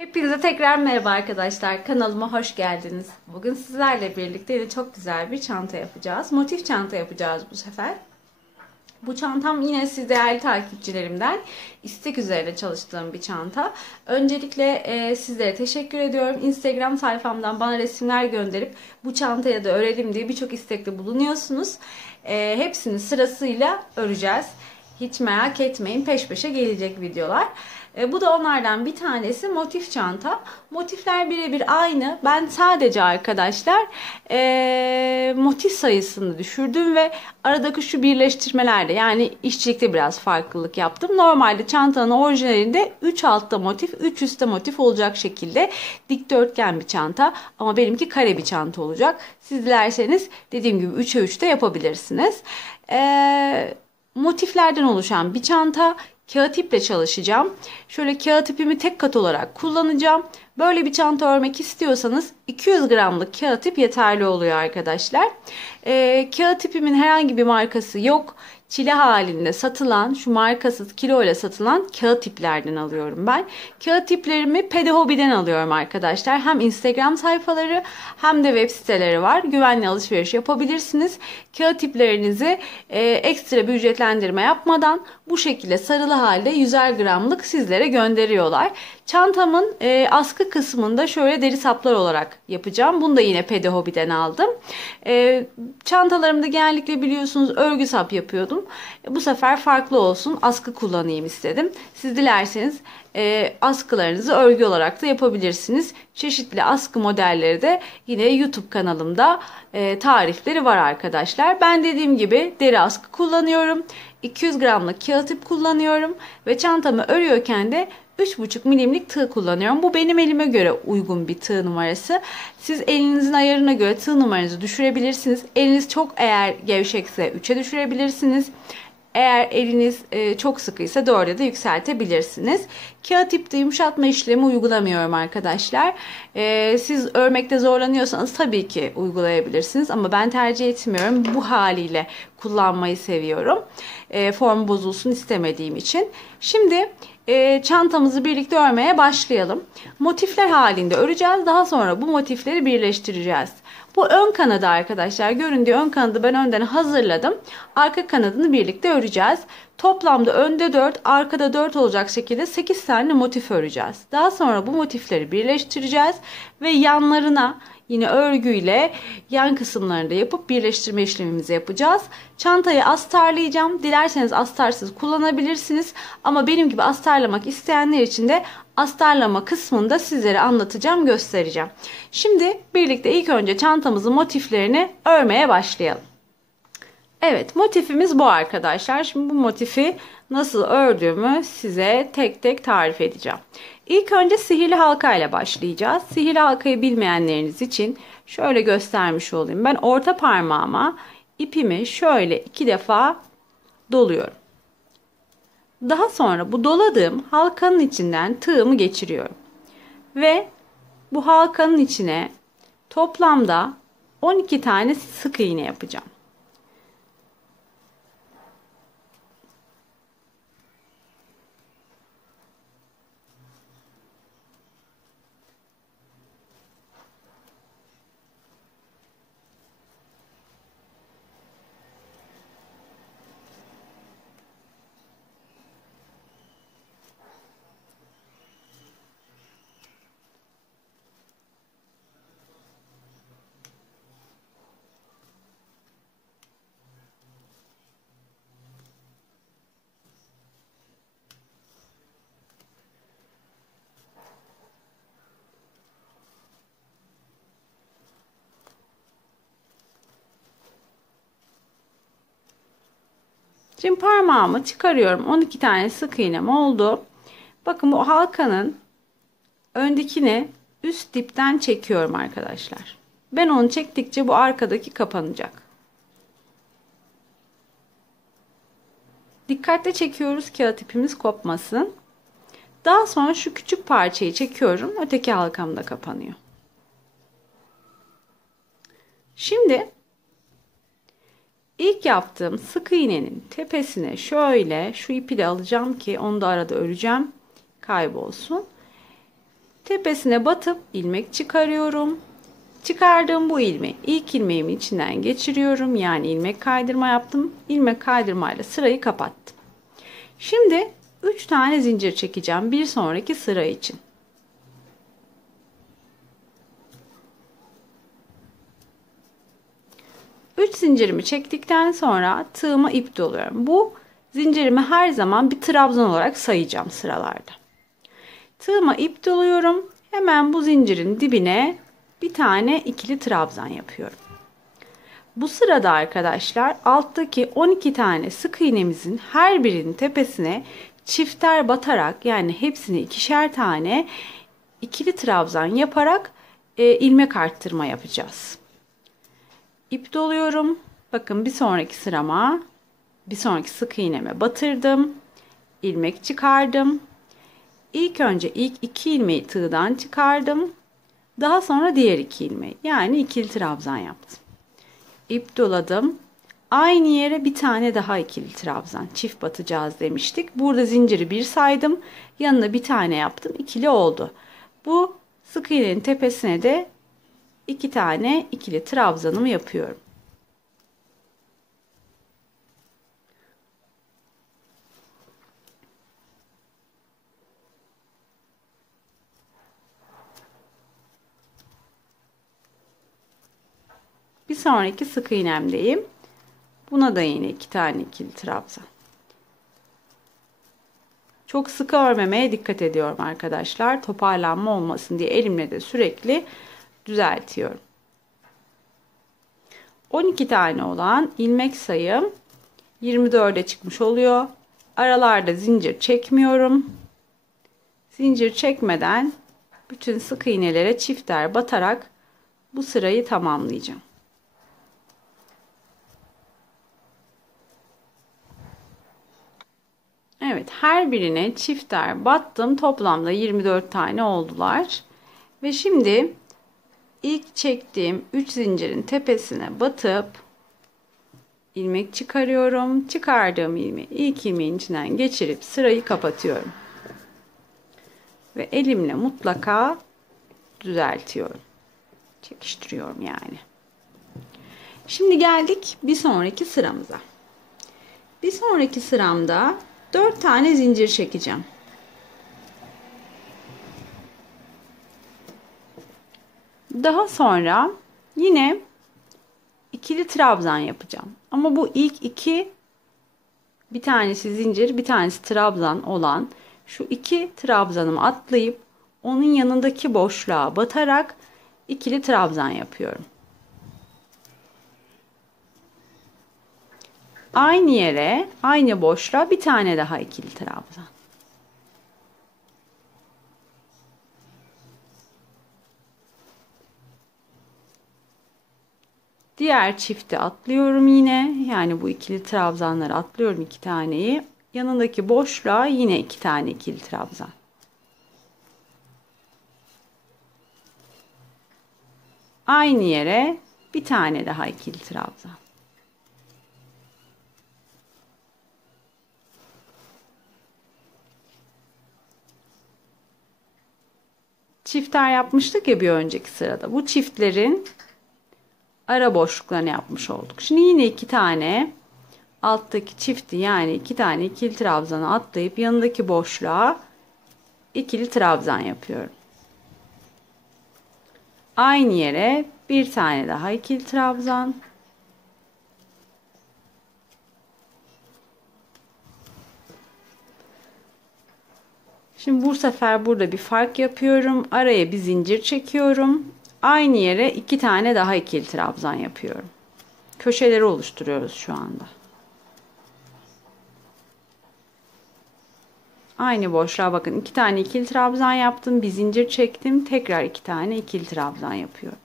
Hepinize tekrar merhaba arkadaşlar. Kanalıma hoş geldiniz. Bugün sizlerle birlikte yine çok güzel bir çanta yapacağız. Motif çanta yapacağız bu sefer. Bu çantam yine siz değerli takipçilerimden istek üzerine çalıştığım bir çanta. Öncelikle sizlere teşekkür ediyorum. Instagram sayfamdan bana resimler gönderip bu çantaya da örelim diye birçok istekte bulunuyorsunuz. Hepsini sırasıyla öreceğiz. Hiç merak etmeyin, peş peşe gelecek videolar. Bu da onlardan bir tanesi, motif çanta. Motifler birebir aynı. Ben sadece arkadaşlar motif sayısını düşürdüm ve aradaki şu birleştirmelerde, yani işçilikte biraz farklılık yaptım. Normalde çantanın orijinalinde 3 altta motif, 3 üstte motif olacak şekilde dikdörtgen bir çanta. Ama benimki kare bir çanta olacak. Siz dilerseniz dediğim gibi 3'e 3'te yapabilirsiniz. Motiflerden oluşan bir çanta. Kağıt iple çalışacağım. Şöyle kağıt ipimi tek kat olarak kullanacağım. Böyle bir çanta örmek istiyorsanız 200 gramlık kağıt ip yeterli oluyor arkadaşlar. Kağıt ipimin herhangi bir markası yok. Çile halinde satılan, şu markasız kilo ile satılan kağıt iplerden alıyorum ben. Kağıt iplerimi Pede Hobby'den alıyorum arkadaşlar. Hem Instagram sayfaları hem de web siteleri var. Güvenli alışveriş yapabilirsiniz. Kağıt iplerinizi ekstra bir ücretlendirme yapmadan bu şekilde sarılı halde 100'er gramlık sizlere gönderiyorlar. Çantamın askı kısmında şöyle deri saplar olarak yapacağım. Bunu da yine Pede Hobby'den aldım. Çantalarımda genellikle biliyorsunuz örgü sap yapıyordum. Bu sefer farklı olsun, askı kullanayım istedim. Siz dilerseniz askılarınızı örgü olarak da yapabilirsiniz. Çeşitli askı modelleri de yine YouTube kanalımda tarifleri var arkadaşlar. Ben dediğim gibi deri askı kullanıyorum. 200 gramlık kağıt ip kullanıyorum ve çantamı örüyorken de 3,5 milimlik tığ kullanıyorum. Bu benim elime göre uygun bir tığ numarası. Siz elinizin ayarına göre tığ numaranızı düşürebilirsiniz. Eliniz çok eğer gevşekse 3'e düşürebilirsiniz. Eğer eliniz çok sıkıysa 4'e de yükseltebilirsiniz. Kağıt ipte yumuşatma işlemi uygulamıyorum arkadaşlar. Siz örmekte zorlanıyorsanız tabii ki uygulayabilirsiniz. Ama ben tercih etmiyorum. Bu haliyle kullanmayı seviyorum. Form bozulsun istemediğim için. Şimdi çantamızı birlikte örmeye başlayalım. Motifler halinde öreceğiz. Daha sonra bu motifleri birleştireceğiz. Bu ön kanadı arkadaşlar. Göründüğü ön kanadı ben önden hazırladım. Arka kanadını birlikte öreceğiz. Toplamda önde 4, arkada 4 olacak şekilde 8 tane motif öreceğiz. Daha sonra bu motifleri birleştireceğiz ve yanlarına yine örgüyle yan kısımlarını da yapıp birleştirme işlemimizi yapacağız. Çantayı astarlayacağım. Dilerseniz astarsız kullanabilirsiniz. Ama benim gibi astarlamak isteyenler için de astarlama kısmında sizlere anlatacağım, göstereceğim. Şimdi birlikte ilk önce çantamızın motiflerini örmeye başlayalım. Evet, motifimiz bu arkadaşlar. Şimdi bu motifi nasıl ördüğümü size tek tek tarif edeceğim. İlk önce sihirli halka ile başlayacağız. Sihirli halkayı bilmeyenleriniz için şöyle göstermiş olayım. Ben orta parmağıma ipimi şöyle 2 defa doluyorum. Daha sonra bu doladığım halkanın içinden tığımı geçiriyorum. Ve bu halkanın içine toplamda 12 tane sık iğne yapacağım. Şimdi parmağımı çıkarıyorum. 12 tane sık iğnem oldu. Bakın bu halkanın öndekini üst dipten çekiyorum arkadaşlar. Ben onu çektikçe bu arkadaki kapanacak. Dikkatli çekiyoruz, kağıt ipimiz kopmasın. Daha sonra şu küçük parçayı çekiyorum. Öteki halkam da kapanıyor. Şimdi İlk yaptığım sık iğnenin tepesine şöyle şu ipi de alacağım ki onu da arada öreceğim, kaybolsun. Tepesine batıp ilmek çıkarıyorum. Çıkardığım bu ilmeği ilk ilmeğimin içinden geçiriyorum. Yani ilmek kaydırma yaptım. İlmek kaydırmayla sırayı kapattım. Şimdi 3 tane zincir çekeceğim bir sonraki sıra için. Üç zincirimi çektikten sonra tığıma ip doluyorum. Bu zincirimi her zaman bir trabzan olarak sayacağım sıralarda. Tığıma ip doluyorum. Hemen bu zincirin dibine bir tane ikili trabzan yapıyorum. Bu sırada arkadaşlar alttaki 12 tane sık iğnemizin her birinin tepesine çifter batarak, yani hepsini ikişer tane ikili trabzan yaparak ilmek arttırma yapacağız. İp doluyorum. Bakın bir sonraki sırama, bir sonraki sık iğneme batırdım. İlmek çıkardım. İlk önce ilk 2 ilmeği tığdan çıkardım. Daha sonra diğer 2 ilmeği, yani ikili trabzan yaptım. İp doladım. Aynı yere bir tane daha ikili trabzan, çift batacağız demiştik. Burada zinciri bir saydım. Yanına bir tane yaptım. İkili oldu. Bu sık iğnenin tepesine de 2 tane ikili trabzanımı yapıyorum. Bir sonraki sık iğnemdeyim. Buna da yine 2 tane ikili trabzan. Çok sıkı örmemeye dikkat ediyorum arkadaşlar. Toparlanma olmasın diye elimle de sürekli düzeltiyorum. 12 tane olan ilmek sayım 24'e çıkmış oluyor. Aralarda zincir çekmiyorum. Zincir çekmeden bütün sık iğnelere çifter batarak bu sırayı tamamlayacağım. Evet, her birine çifter battım. Toplamda 24 tane oldular. Ve şimdi ilk çektiğim 3 zincirin tepesine batıp ilmek çıkarıyorum. Çıkardığım ilmeği ilk ilmeğin içinden geçirip sırayı kapatıyorum. Ve elimle mutlaka düzeltiyorum. Çekiştiriyorum yani. Şimdi geldik bir sonraki sıramıza. Bir sonraki sıramda 4 tane zincir çekeceğim. Daha sonra yine ikili trabzan yapacağım. Ama bu ilk iki, bir tanesi zincir, bir tanesi trabzan olan şu iki trabzanımı atlayıp onun yanındaki boşluğa batarak ikili trabzan yapıyorum. Aynı yere, aynı boşluğa bir tane daha ikili trabzan. Diğer çifti atlıyorum yine. Yani bu ikili trabzanları atlıyorum, 2 taneyi. Yanındaki boşluğa yine 2 tane ikili trabzan. Aynı yere bir tane daha ikili trabzan. Çifter yapmıştık ya bir önceki sırada. Bu çiftlerin ara boşluklarını yapmış olduk. Şimdi yine 2 tane alttaki çifti, yani 2 tane ikili trabzanı atlayıp yanındaki boşluğa ikili trabzan yapıyorum. Aynı yere bir tane daha ikili trabzan. Şimdi bu sefer burada bir fark yapıyorum. Araya bir zincir çekiyorum. Aynı yere 2 tane daha ikili trabzan yapıyorum. Köşeleri oluşturuyoruz şu anda. Aynı boşluğa bakın, 2 tane ikili trabzan yaptım, bir zincir çektim, tekrar 2 tane ikili trabzan yapıyorum.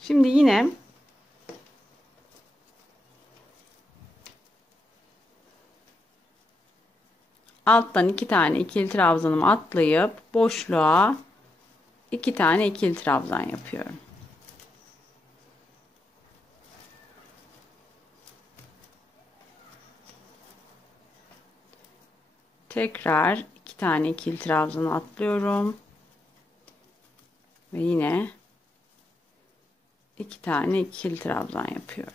Şimdi yine alttan 2 tane ikili trabzanımı atlayıp boşluğa 2 tane ikili trabzan yapıyorum. Tekrar 2 tane ikili trabzan atlıyorum. Ve yine 2 tane ikili trabzan yapıyorum.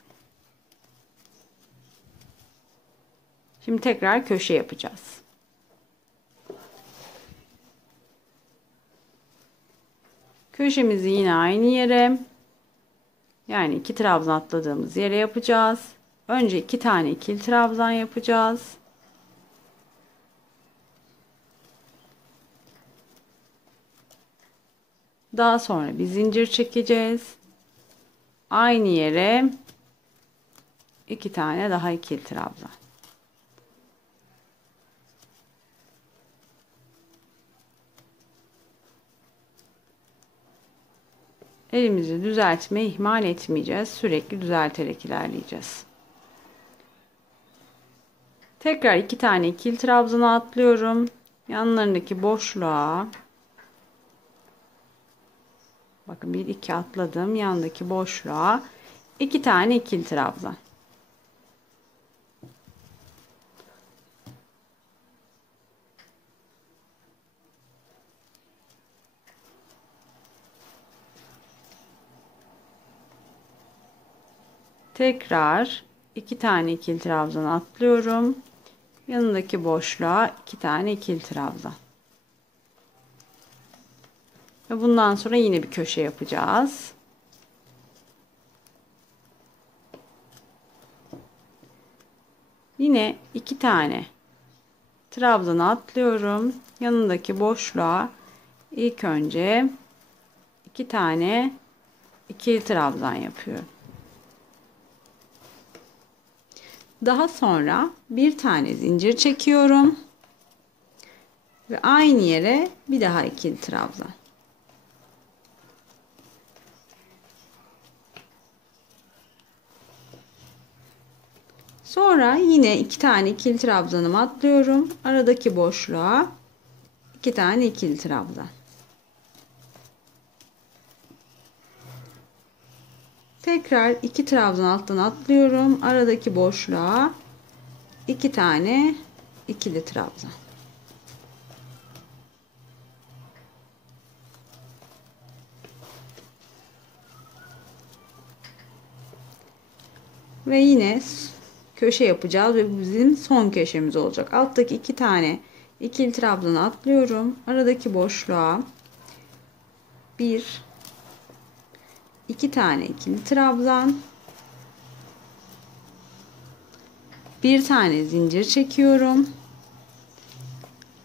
Şimdi tekrar köşe yapacağız. Köşemizi yine aynı yere, yani 2 trabzan atladığımız yere yapacağız. Önce 2 tane ikili trabzan yapacağız. Daha sonra bir zincir çekeceğiz. Aynı yere 2 tane daha ikili trabzan. Elimizi düzeltmeyi ihmal etmeyeceğiz. Sürekli düzelterek ilerleyeceğiz. Tekrar 2 tane ikili trabzana atlıyorum. Yanlarındaki boşluğa, bakın 1 2 atladım. Yandaki boşluğa 2 tane ikili trabzan. Tekrar 2 tane ikili trabzan atlıyorum. Yanındaki boşluğa 2 tane ikili trabzan. Ve bundan sonra yine bir köşe yapacağız. Yine 2 tane trabzan atlıyorum. Yanındaki boşluğa ilk önce 2 tane ikili trabzan yapıyorum. Daha sonra bir tane zincir çekiyorum ve aynı yere bir daha ikili trabzan. Sonra yine 2 tane ikili trabzanımı atlıyorum. Aradaki boşluğa 2 tane ikili trabzan. Tekrar 2 trabzan alttan atlıyorum. Aradaki boşluğa 2 tane ikili trabzan. Ve yine köşe yapacağız ve bu bizim son köşemiz olacak. Alttaki 2 tane ikili trabzanı atlıyorum. Aradaki boşluğa 2 tane ikili trabzan, bir tane zincir çekiyorum.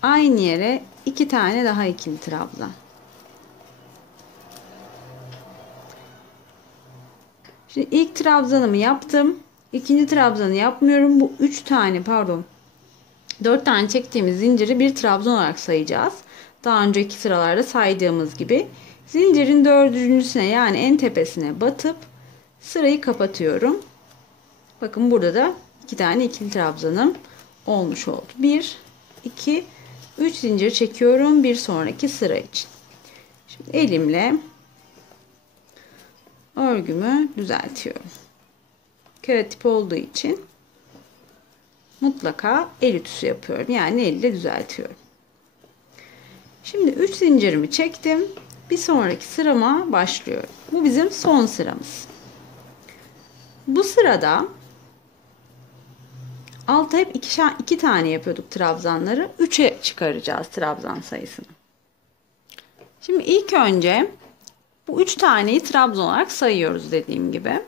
Aynı yere 2 tane daha ikili trabzan. Şimdi ilk trabzanımı yaptım. İkinci trabzanı yapmıyorum. Bu 4 tane çektiğimiz zinciri bir trabzan olarak sayacağız. Daha önceki sıralarda saydığımız gibi. Zincirin dördüncüsüne, yani en tepesine batıp sırayı kapatıyorum. Bakın burada da 2 tane ikili trabzanım olmuş oldu. 1, 2, 3 zincir çekiyorum bir sonraki sıra için. Şimdi elimle örgümü düzeltiyorum. Kağıt ipi olduğu için mutlaka el ütüsü yapıyorum. Yani elle düzeltiyorum. Şimdi 3 zincirimi çektim. Bir sonraki sırama başlıyorum. Bu bizim son sıramız. Bu sırada altta hep 2 tane yapıyorduk trabzanları. 3'e çıkaracağız trabzan sayısını. Şimdi ilk önce bu 3 taneyi trabzan olarak sayıyoruz dediğim gibi.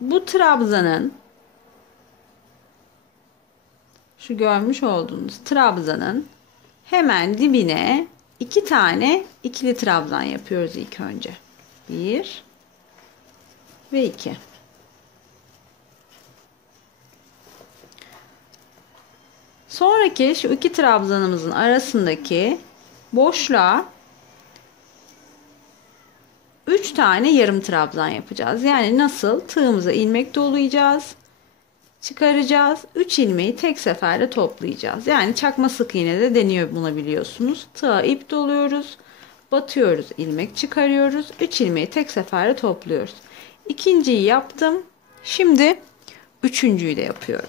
Bu trabzanın, şu görmüş olduğunuz trabzanın hemen dibine 2 tane ikili trabzan yapıyoruz ilk önce. 1 ve 2. Sonraki şu 2 trabzanımızın arasındaki boşluğa 3 tane yarım trabzan yapacağız. Yani nasıl? Tığımıza ilmek dolayacağız. Çıkaracağız. 3 ilmeği tek seferde toplayacağız. Yani çakma sık iğne de deniyor, buna biliyorsunuz. Tığa ip doluyoruz. Batıyoruz. İlmek çıkarıyoruz. 3 ilmeği tek seferde topluyoruz. İkinciyi yaptım. Şimdi Üçüncüyü de yapıyorum.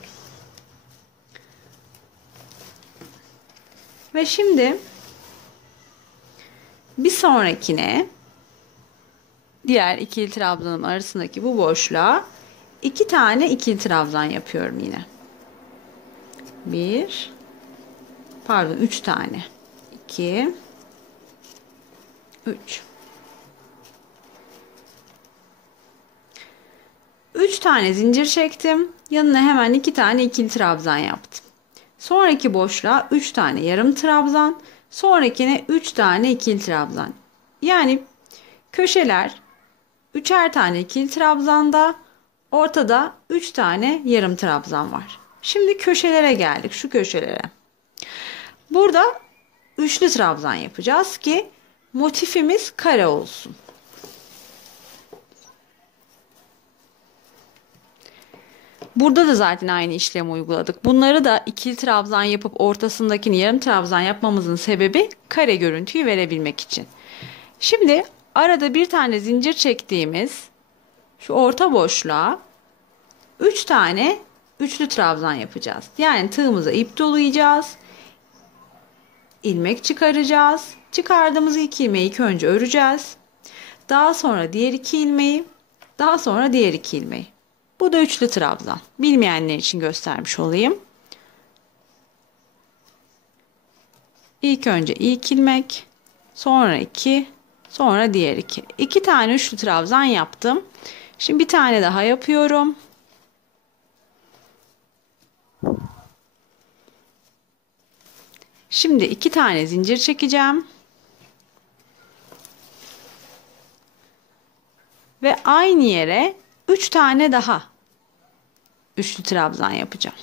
Ve şimdi bir sonrakine diğer ikili trabzanım arasındaki bu boşluğa 2 tane ikili trabzan yapıyorum yine. 3 tane. 2 3 3 tane zincir çektim. Yanına hemen 2 tane ikili trabzan yaptım. Sonraki boşluğa 3 tane yarım trabzan, sonrakine 3 tane ikili trabzan. Yani köşeler 3'er tane ikili trabzanda, ortada 3 tane yarım trabzan var. Şimdi köşelere geldik, şu köşelere. Burada üçlü trabzan yapacağız ki motifimiz kare olsun. Burada da zaten aynı işlemi uyguladık. Bunları da ikili trabzan yapıp ortasındakini yarım trabzan yapmamızın sebebi kare görüntüyü verebilmek için. Şimdi arada bir tane zincir çektiğimiz şu orta boşluğa 3 tane üçlü trabzan yapacağız. Yani tığımıza ip dolayacağız. İlmek çıkaracağız. Çıkardığımız ilk ilmeği ilk önce öreceğiz. Daha sonra diğer iki ilmeği, daha sonra diğer iki ilmeği. Bu da üçlü trabzan. Bilmeyenler için göstermiş olayım. İlk önce ilk ilmek, sonra iki, sonra diğer iki. 2 tane üçlü trabzan yaptım. Şimdi bir tane daha yapıyorum. Şimdi 2 tane zincir çekeceğim. Ve aynı yere 3 tane daha üçlü trabzan yapacağım.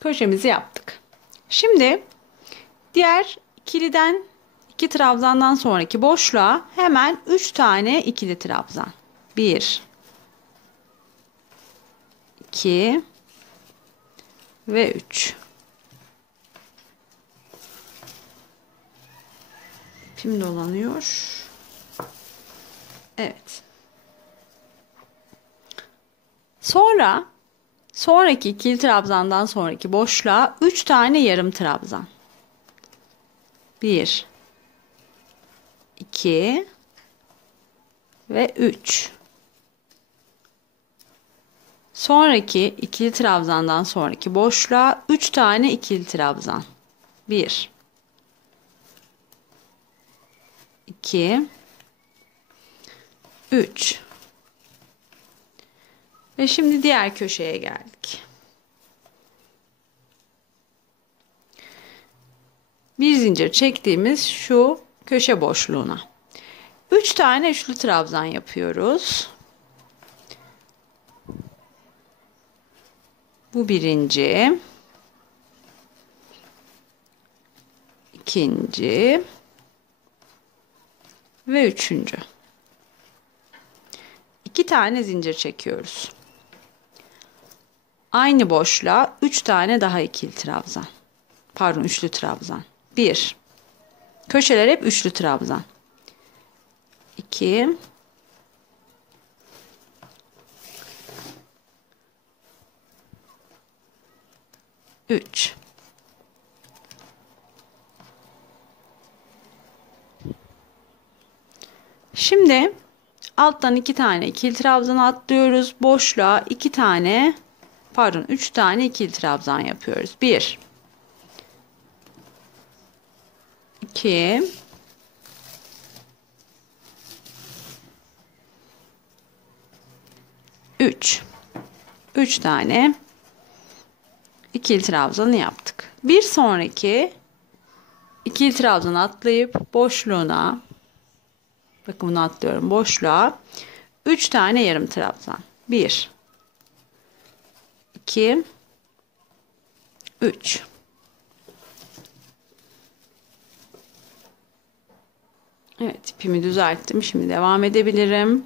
Köşemizi yaptık. Şimdi diğer ikiliden, iki trabzandan sonraki boşluğa hemen 3 tane ikili trabzan. 1 2 ve 3. İpim dolanıyor. Evet. Sonraki ikili trabzandan sonraki boşluğa 3 tane yarım trabzan. 1 2 ve 3. Sonraki ikili trabzandan sonraki boşluğa 3 tane ikili trabzan. 1 2 3. Ve şimdi diğer köşeye geldik. Bir zincir çektiğimiz şu köşe boşluğuna 3 tane üçlü trabzan yapıyoruz. Bu birinci, ikinci ve üçüncü. 2 tane zincir çekiyoruz. Aynı boşluğa 3 tane daha ikili trabzan. Pardon, üçlü trabzan. 1. Köşeler hep üçlü trabzan. 2 3. Şimdi alttan 2 tane ikili trabzan atlıyoruz. Boşluğa 3 tane ikili trabzan yapıyoruz. 1 2 3. 3 tane ikili trabzanı yaptık. Bir sonraki ikili trabzan atlayıp boşluğuna, bakın bunu atlıyorum, boşluğa 3 tane yarım trabzan. 1 2 3. Evet, ipimi düzelttim. Şimdi devam edebilirim.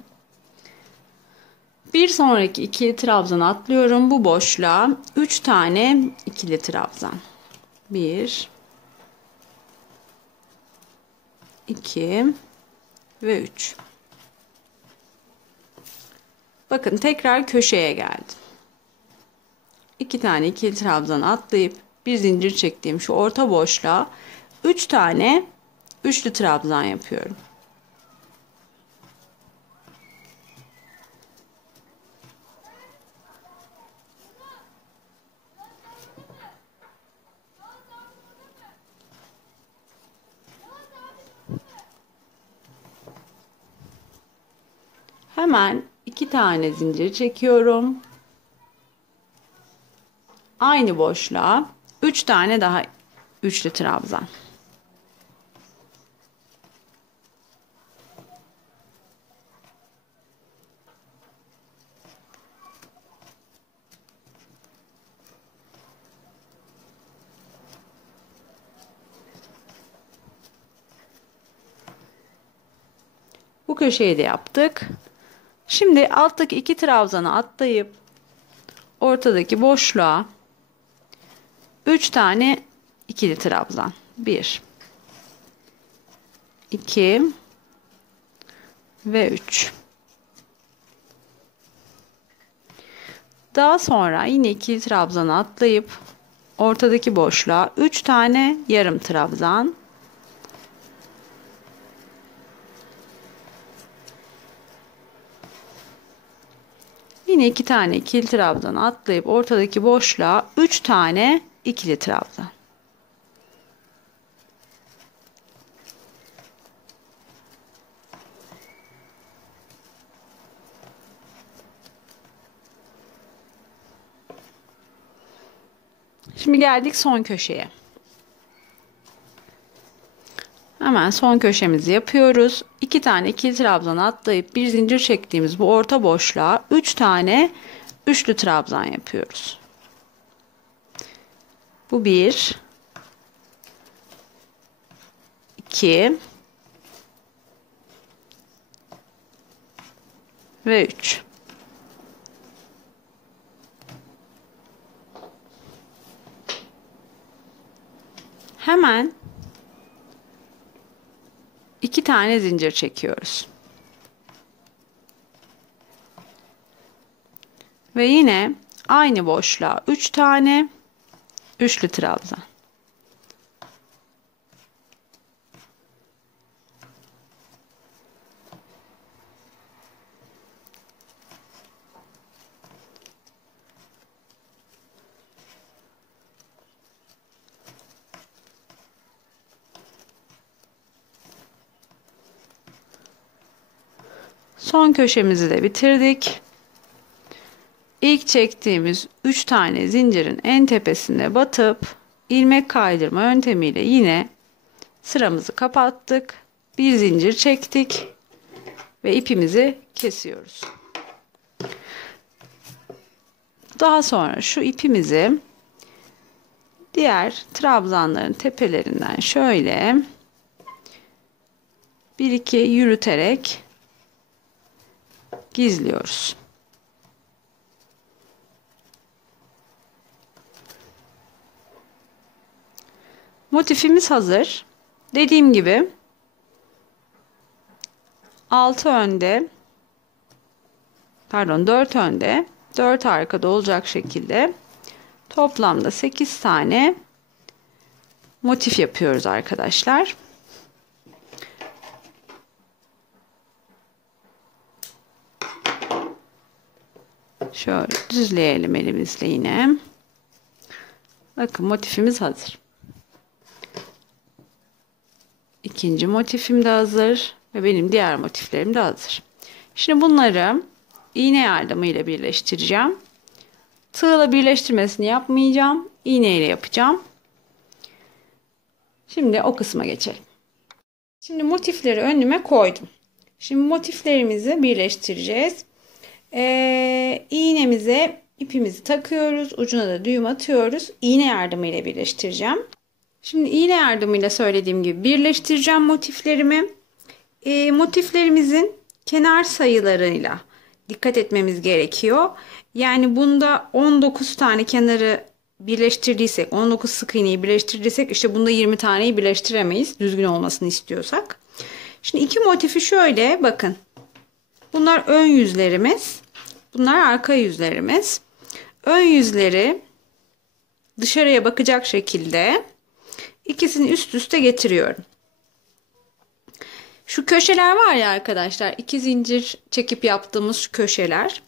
Bir sonraki ikili trabzanı atlıyorum. Bu boşluğa 3 tane ikili trabzan. 1 2 ve 3. Bakın tekrar köşeye geldim. 2 tane ikili trabzan atlayıp bir zincir çektiğim şu orta boşluğa 3 tane üçlü trabzan yapıyorum. Hemen 2 tane zincir çekiyorum. Aynı boşluğa 3 tane daha üçlü trabzan. Bu köşeyi de yaptık. Şimdi alttaki 2 trabzanı atlayıp ortadaki boşluğa 3 tane ikili trabzan. 1 2 ve 3. Daha sonra yine ikili trabzanı atlayıp ortadaki boşluğa 3 tane yarım trabzan. Yine 2 tane ikili trabzan atlayıp ortadaki boşluğa 3 tane ikili trabzan. Şimdi geldik son köşeye. Hemen son köşemizi yapıyoruz. 2 tane ikili trabzan atlayıp bir zincir çektiğimiz bu orta boşluğa 3 tane üçlü trabzan yapıyoruz. Bu 1 2 ve 3. Hemen 2 tane zincir çekiyoruz. Ve yine aynı boşluğa 3 tane üçlü trabzan. Son köşemizi de bitirdik. İlk çektiğimiz 3 tane zincirin en tepesine batıp ilmek kaydırma yöntemiyle yine sıramızı kapattık. Bir zincir çektik ve ipimizi kesiyoruz. Daha sonra şu ipimizi diğer trabzanların tepelerinden şöyle 1-2 yürüterek gizliyoruz. Motifimiz hazır. Dediğim gibi 4 önde 4 arkada olacak şekilde toplamda 8 tane motif yapıyoruz arkadaşlar. Şöyle düzleyelim elimizle yine. Bakın motifimiz hazır. İkinci motifim de hazır ve benim diğer motiflerim de hazır. Şimdi bunları iğne yardımıyla birleştireceğim. Tığla birleştirmesini yapmayacağım. İğne ile yapacağım. Şimdi o kısma geçelim. Şimdi motifleri önüme koydum. Şimdi motiflerimizi birleştireceğiz. İğnemize ipimizi takıyoruz. Ucuna da düğüm atıyoruz. İğne yardımıyla birleştireceğim. Şimdi iğne yardımıyla söylediğim gibi birleştireceğim motiflerimi. Motiflerimizin kenar sayılarıyla dikkat etmemiz gerekiyor. Yani bunda 19 tane kenarı birleştirdiysek, 19 sık iğneyi birleştirdiysek işte bunda 20 taneyi birleştiremeyiz. Düzgün olmasını istiyorsak. Şimdi iki motifi şöyle bakın. Bunlar ön yüzlerimiz. Bunlar arka yüzlerimiz. Ön yüzleri dışarıya bakacak şekilde ikisini üst üste getiriyorum. Şu köşeler var ya arkadaşlar, iki zincir çekip yaptığımız şu köşeler.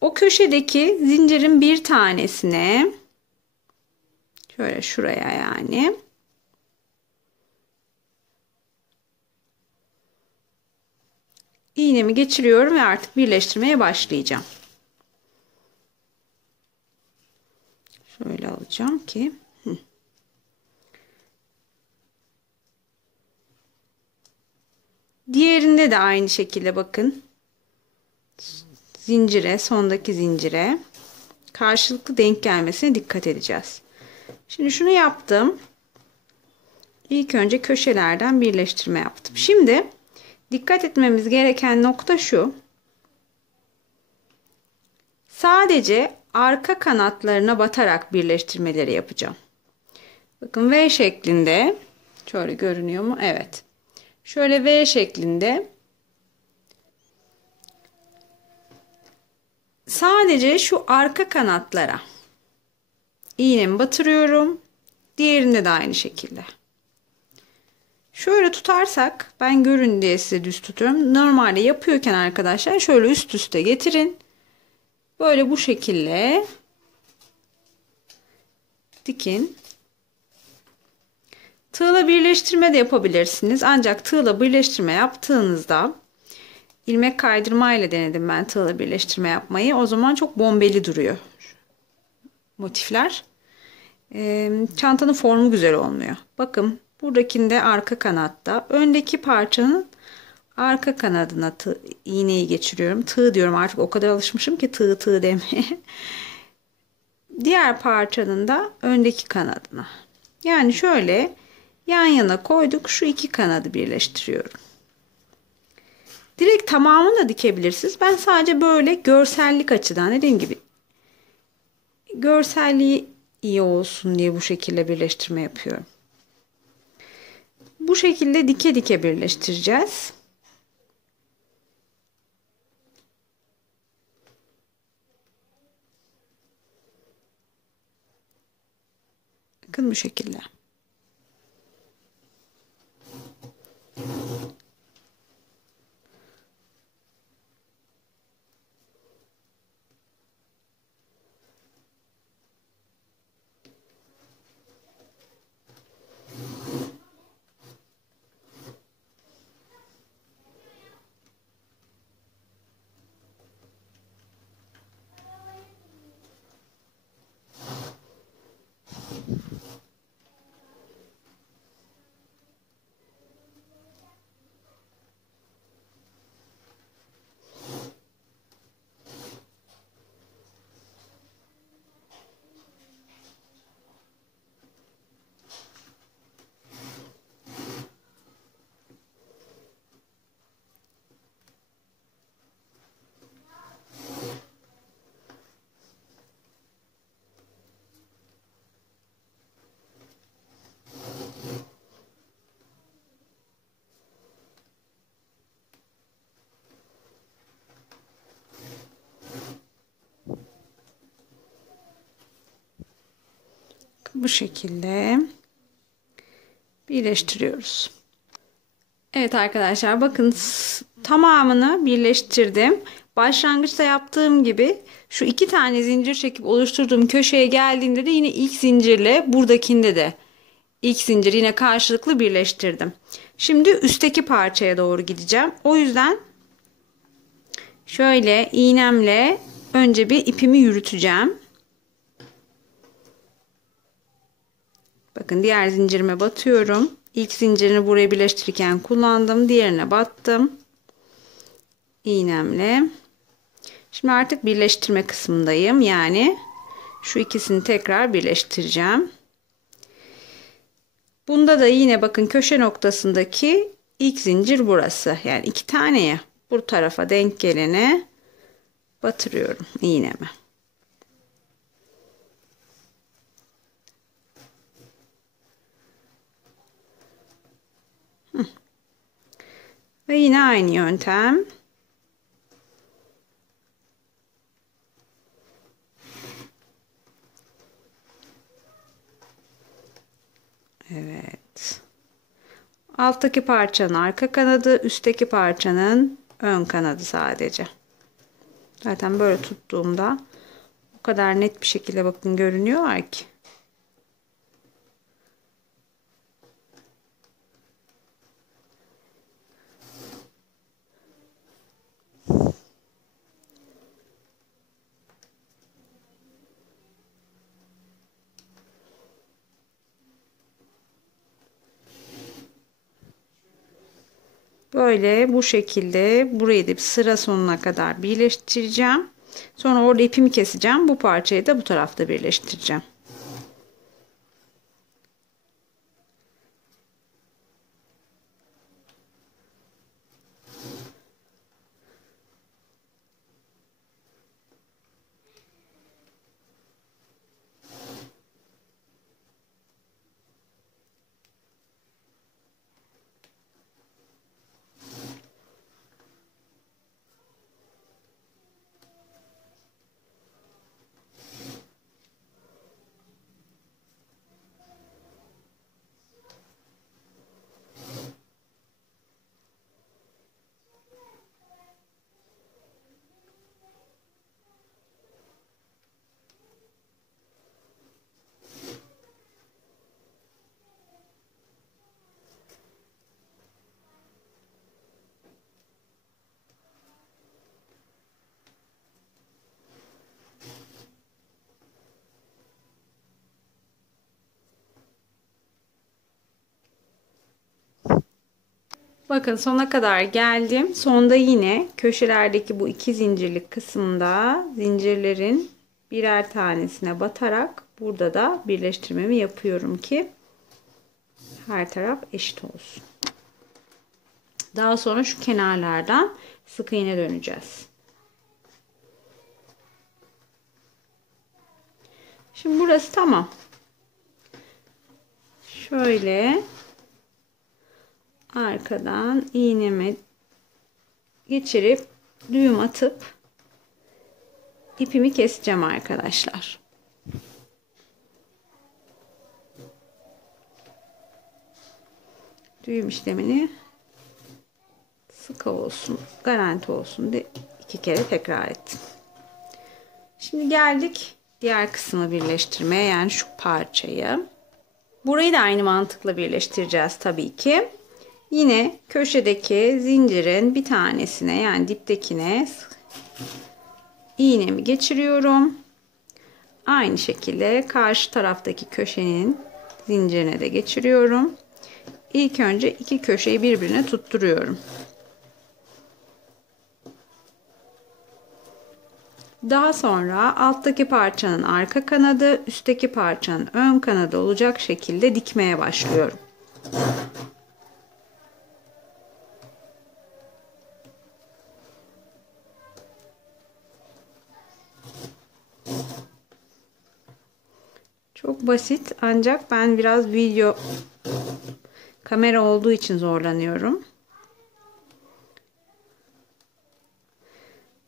O köşedeki zincirin bir tanesine şöyle şuraya yani iğnemi geçiriyorum ve artık birleştirmeye başlayacağım. Şöyle alacağım ki diğerinde de aynı şekilde bakın. Zincire, sondaki zincire karşılıklı denk gelmesine dikkat edeceğiz. Şimdi şunu yaptım. İlk önce köşelerden birleştirme yaptım. Şimdi dikkat etmemiz gereken nokta şu. Sadece arka kanatlarına batarak birleştirmeleri yapacağım. Bakın V şeklinde. Şöyle görünüyor mu? Evet. Şöyle V şeklinde. Sadece şu arka kanatlara iğnemi batırıyorum. Diğerinde de aynı şekilde. Şöyle tutarsak, ben görün diye size düz tutuyorum. Normalde yapıyorken arkadaşlar şöyle üst üste getirin. Böyle bu şekilde dikin. Tığla birleştirme de yapabilirsiniz. Ancak tığla birleştirme yaptığınızda ilmek kaydırma ile denedim ben tığla birleştirme yapmayı. O zaman çok bombeli duruyor motifler. Çantanın formu güzel olmuyor. Bakın buradakinde arka kanatta, öndeki parçanın arka kanadına iğneyi geçiriyorum. Tığ diyorum, artık o kadar alışmışım ki tığ demeye. Diğer parçanın da öndeki kanadına. Yani şöyle yan yana koyduk, şu iki kanadı birleştiriyorum. Direkt tamamını da dikebilirsiniz. Ben sadece böyle görsellik açıdan, dediğim gibi görselliği iyi olsun diye bu şekilde birleştirme yapıyorum. Bu şekilde dike dike birleştireceğiz. Bakın bu şekilde. Bu şekilde birleştiriyoruz. Evet arkadaşlar, bakın tamamını birleştirdim. Başlangıçta yaptığım gibi şu iki tane zincir çekip oluşturduğum köşeye geldiğimde de yine ilk zincirle buradakinde de ilk zincir yine karşılıklı birleştirdim. Şimdi üstteki parçaya doğru gideceğim. O yüzden şöyle iğnemle önce bir ipimi yürüteceğim. Bakın diğer zincirime batıyorum. İlk zincirini buraya birleştirirken kullandım. Diğerine battım. İğnemle. Şimdi artık birleştirme kısmındayım. Yani şu ikisini tekrar birleştireceğim. Bunda da yine bakın köşe noktasındaki ilk zincir burası. Yani iki tane ya. Bu tarafa denk gelene batırıyorum iğnemi. Ve yine aynı yöntem. Evet. Alttaki parçanın arka kanadı, üstteki parçanın ön kanadı sadece. Zaten böyle tuttuğumda o kadar net bir şekilde bakın görünüyor ki. Böyle bu şekilde burayı da sıra sonuna kadar birleştireceğim. Sonra orada ipimi keseceğim. Bu parçayı da bu tarafta birleştireceğim. Bakın sona kadar geldim. Sonda yine köşelerdeki bu iki zincirlik kısımda zincirlerin birer tanesine batarak burada da birleştirmemi yapıyorum ki her taraf eşit olsun. Daha sonra şu kenarlardan sık iğne döneceğiz. Şimdi burası tamam. Şöyle arkadan iğnemi geçirip düğüm atıp ipimi keseceğim arkadaşlar. Düğüm işlemini sıkı olsun, garanti olsun diye 2 kere tekrar ettim. Şimdi geldik diğer kısmı birleştirmeye, yani şu parçayı. Burayı da aynı mantıkla birleştireceğiz tabii ki. Yine köşedeki zincirin bir tanesine, yani diptekine iğnemi geçiriyorum. Aynı şekilde karşı taraftaki köşenin zincirine de geçiriyorum. İlk önce iki köşeyi birbirine tutturuyorum. Daha sonra alttaki parçanın arka kanadı, üstteki parçanın ön kanadı olacak şekilde dikmeye başlıyorum. Çok basit, ancak ben biraz video kamera olduğu için zorlanıyorum.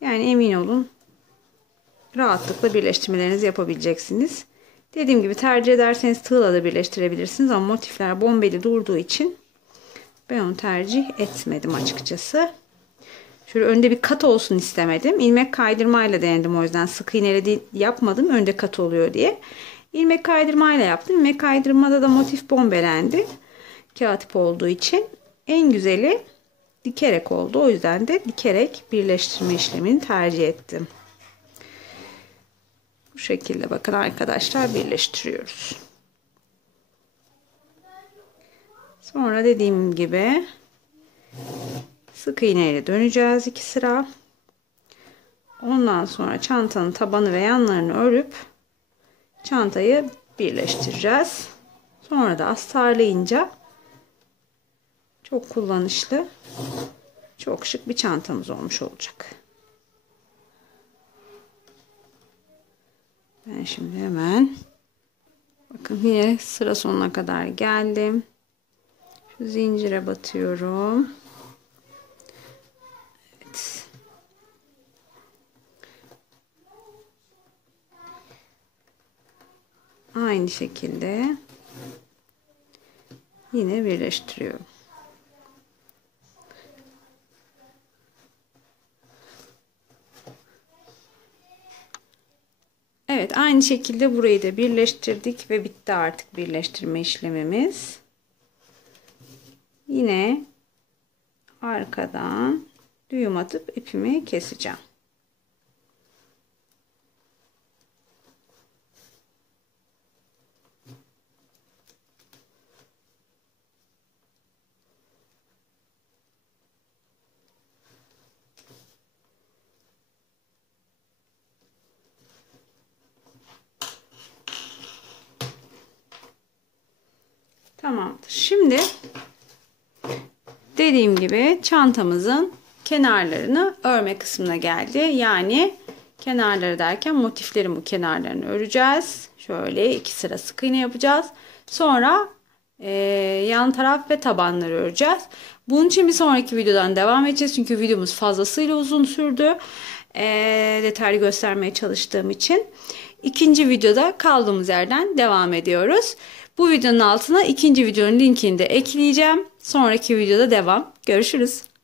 Yani emin olun rahatlıkla birleştirmelerinizi yapabileceksiniz. Dediğim gibi tercih ederseniz tığla da birleştirebilirsiniz ama motifler bombeli durduğu için ben onu tercih etmedim açıkçası. Şöyle önde bir kat olsun istemedim. İlmek kaydırmayla denedim, o yüzden sık iğneli yapmadım önde kat oluyor diye. İlmek kaydırmayla yaptım. İlmek kaydırmada da motif bombelendi. Kağıt ip olduğu için en güzeli dikerek oldu. O yüzden de dikerek birleştirme işlemini tercih ettim. Bu şekilde bakın arkadaşlar birleştiriyoruz. Sonra dediğim gibi sık iğne ile döneceğiz 2 sıra. Ondan sonra çantanın tabanı ve yanlarını örüp çantayı birleştireceğiz. Sonra da astarlayınca çok kullanışlı, çok şık bir çantamız olmuş olacak. Ben şimdi hemen bakın yine sıra sonuna kadar geldim. Şu zincire batıyorum. Evet. Aynı şekilde yine birleştiriyorum. Evet, aynı şekilde burayı da birleştirdik ve bitti artık birleştirme işlemimiz. Yine arkadan düğüm atıp ipimi keseceğim. Tamamdır. Şimdi dediğim gibi çantamızın kenarlarını örme kısmına geldi. Yani kenarları derken motiflerin bu kenarlarını öreceğiz. Şöyle 2 sıra sık iğne yapacağız. Sonra yan taraf ve tabanları öreceğiz. Bunun için bir sonraki videodan devam edeceğiz. Çünkü videomuz fazlasıyla uzun sürdü. Detaylı göstermeye çalıştığım için. İkinci videoda kaldığımız yerden devam ediyoruz. Bu videonun altına ikinci videonun linkini de ekleyeceğim. Sonraki videoda devam. Görüşürüz.